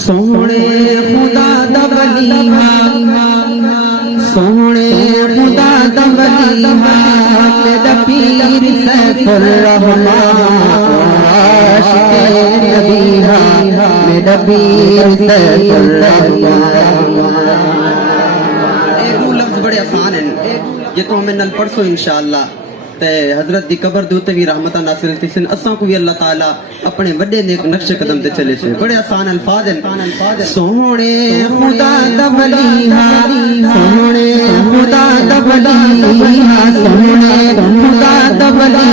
سونے خدا دا ولی سونے خدا دا ولی میرا پیر سیف الرحمان عاشق نبی میرا پیر سیف الرحمان. اے دو لفظ بڑے آسان ہیں یہ تو ہمیں نل پڑھسو انشاءاللہ تے حضرت دی قبر دوتے بھی رحمتہ ناصر تسن اساں کو بھی اللہ تعالی اپنے بڑے نیک نقش قدم تے چلے سے. بڑے آسان الفاظ ہیں. سونے خدا دا ولی سونے خدا دا ولی سونے خدا دا ولی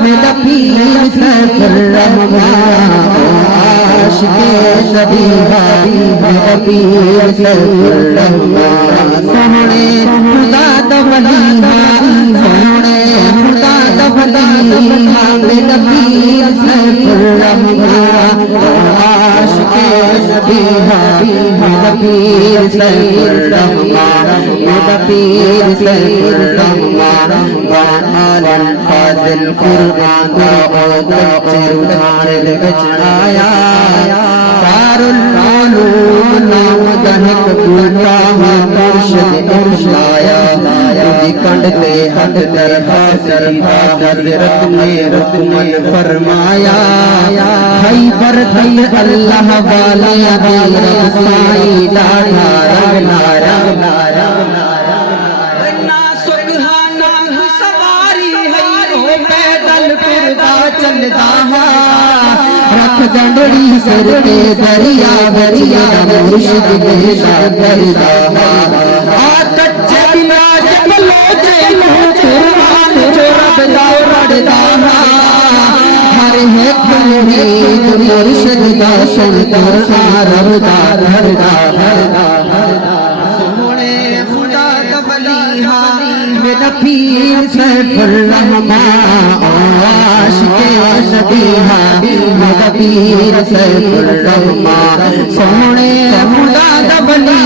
میرا پیر سیف الرحمان عاشق نبی میرا پیر سیف الرحمان. سونے خدا دا ولی سونے خدا دا ولی میرا پیر سیف الرحمان عاشق نبی میرا پیر سیف الرحمان میرا پیر سیف الرحمان. عالم فاضل قربان دا چر اٹھانے دے وچ آیا دار العلوم نام دہک بوٹا مرشد ارشایا کنڈ تے حد درخواست حضرت نے رکمن فرمایا خیبر تھل اللہ والے سائی ڈاڑھا رنگ نارا چلتا رکھ ڈنڈڑی سر کے دریا دریا مرشد بیٹا کرتا کچے بنا جملو چینو قرآن چربدا رڑتا ہر ایک مرید مرشد دا شن قرآن رڑتا رڑتا سونے خدا دا ولی میرا پیر سیف الرحمان عاشق نبی میرا پیر سیف الرحمان. سونے خدا دا ولی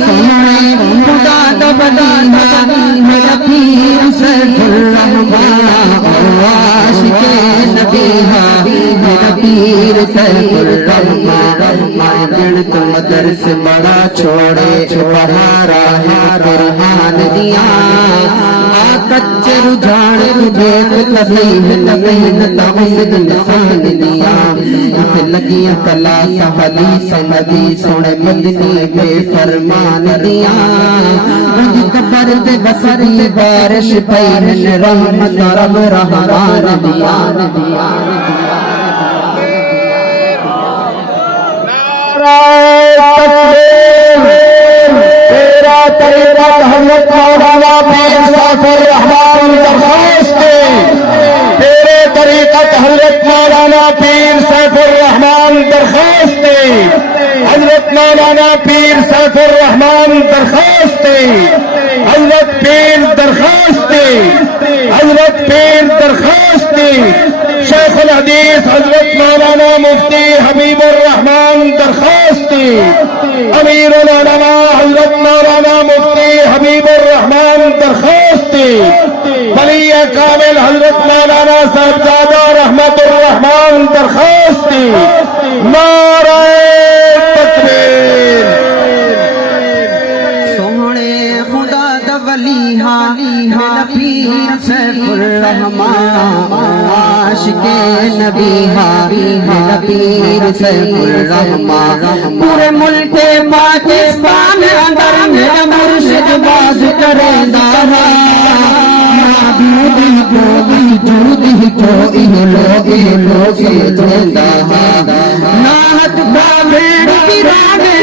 سونے خدا دا ولی میرا پیر سیف الرحمان عاشق نبی میرا پیر سیف الرحمان. دن تو مدرس بڑا چھوڑے بہارا ہے قرآن دیا کچے رجھان دیکھ تسیح تسین تحسد نسان دیا لگیاں کلا حدیث نبی سونے مدنی بے فرمان دیا قبر دے بسری بارش پین رحمت رب رحمان دیا. تیرا طریقہ حضرت مولانا پیر سیف الرحمان درخواست تیرے طریقہ حضرت مولانا پیر سیف الرحمان درخواست حضرت مولانا پیر سیف الرحمان درخواست حضرت پیر درخواست حضرت پیر درخواست شیخ الحدیث حضرت مولانا مفتی حبیب الرحمان درخواست امیر العلماء حضرت مولانا مفتی حبیب الرحمان درخواست ولی کامل حضرت مولانا صاحبزادہ رحمت الرحمان درخواست. نعرہ تکبیر. سونے خدا دا ولی میرا پیر سیف الرحمان عاشق نبی میرا پیر سیف الرحمان. پورے ملک پاکستان اندر میرا مرشد باز کرے دارا جودی کو لوگ ناہت باویڑ کی رانے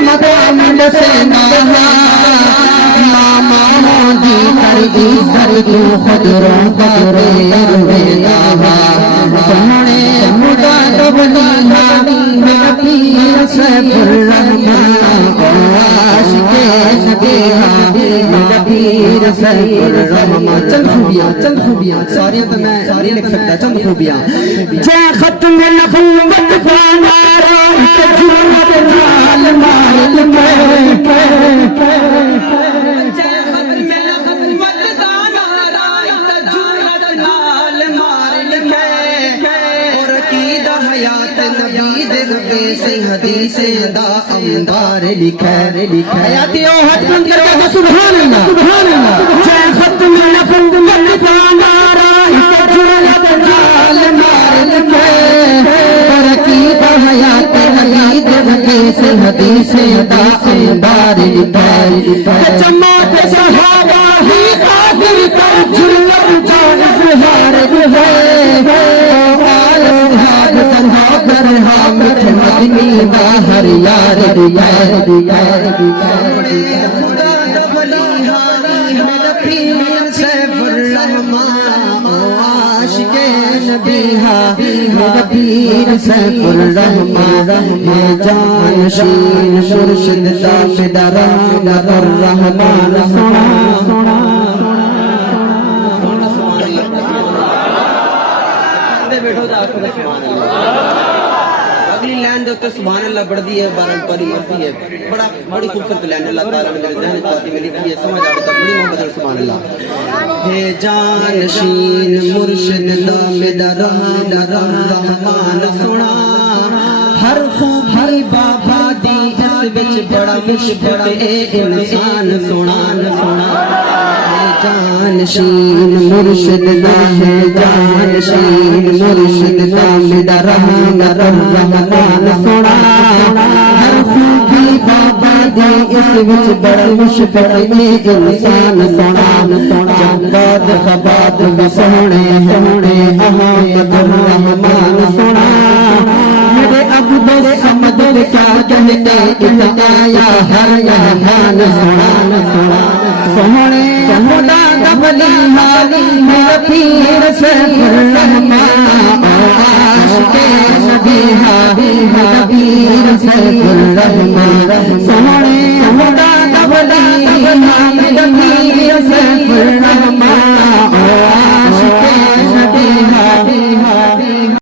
مقامل سے ماموں دی کردی سردو خود رو پاتے رویدہ سونے خدا دا ولی میرا پیر سیف الرحمان عاشق نبی میرا پیر سیف الرحمان. چند خوبیاں ساری تو میں نہیں لکھ سکتا. چند خوبیاں جے ختم نبوت کا نعرہ جھوٹ نال مار لے حیات نبی دل بے سے حدیث دا انبار لکھا حیاتی او حد بند کر کے سبحان اللہ سبحان اللہ چاہے ختم لفظ مل پانا رائی جڑا دجال مار لکھے ترکیب حیات نبی دل بے سے حدیث دا انبار لکھا جماعت صحابہ ہی قادر کا جلو جان اظہار ہے مدنی باہر یار یار یار خدا دبلی حالی میرا پیر سیف الرحمن عاشق نبی میرا پیر سیف الرحمن ہے جانشین مرشد دامدار الرحمن سنا اگلی لائن دے تے سبحان اللہ بڑھ دی ہے بارن پاری مرضی ہے بڑی خوبصورت لائن اللہ تعالی نے میرے ذہن پاتی میں لکھی ہے سمجھ آ گئی بڑی محبت ہے سبحان اللہ ہے جانشین مرشد دامدار الرحمن سنا ہر خوبی بابا دی اس وچ بڑا مشفق اے انسان سنا جانشین مرشد ہے جانشین مرشد دامدار الرحمن سنا ہر خوبی بابا دی اس وچ بڑا مشفق اے انسان سنا جنات خبات سونے احمد الرحمن سنا میرے عبد الصمد کیا کہتے اتقایا ہر مہمان سنا سونے خدا دبلی حالی میرا پیر سیف الرحمن عاشق نبی میرا پیر سیف الرحمن سونے